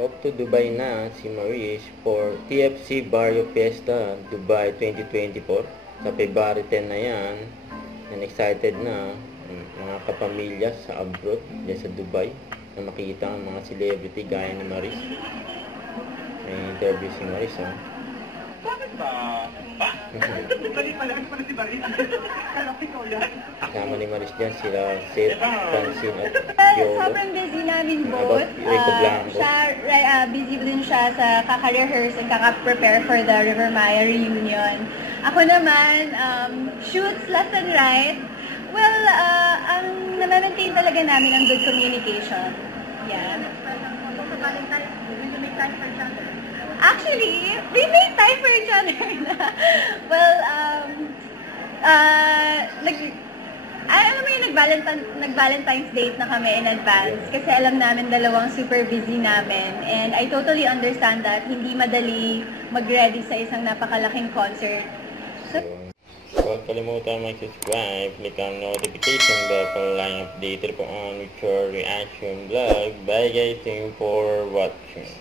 Off to Dubai na si Maurice for TFC Barrio Fiesta Dubai 2024. Sa February 10 na yan. And excited na mga kapamilya sa abroad, dyan sa Dubai, na makita ang mga celebrity gaya ni Maurice. May interview si Maurice, ha? Bakit ba? Balik pala si Maris. Kalapit ko yan. Kasama ni Maris dyan sila Seth, Francine at Yolo. Sobrang busy namin both. Busy din siya sa kaka-rehearse and kaka-prepare for the River Maya reunion. Ako naman, shoots left and right. Well, ang na-maintain talaga namin ang good communication. Yeah. Actually, we make time for each other na. Well, alam mo yung nag-Valentine's date na kami in advance kasi alam namin dalawang super busy namin and I totally understand that hindi madali mag-ready sa isang napakalaking concert. So, huwag kalimutan mag-subscribe, click ang notification bell para lang updated po on with your reaction vlog. Bye guys, thank you for watching.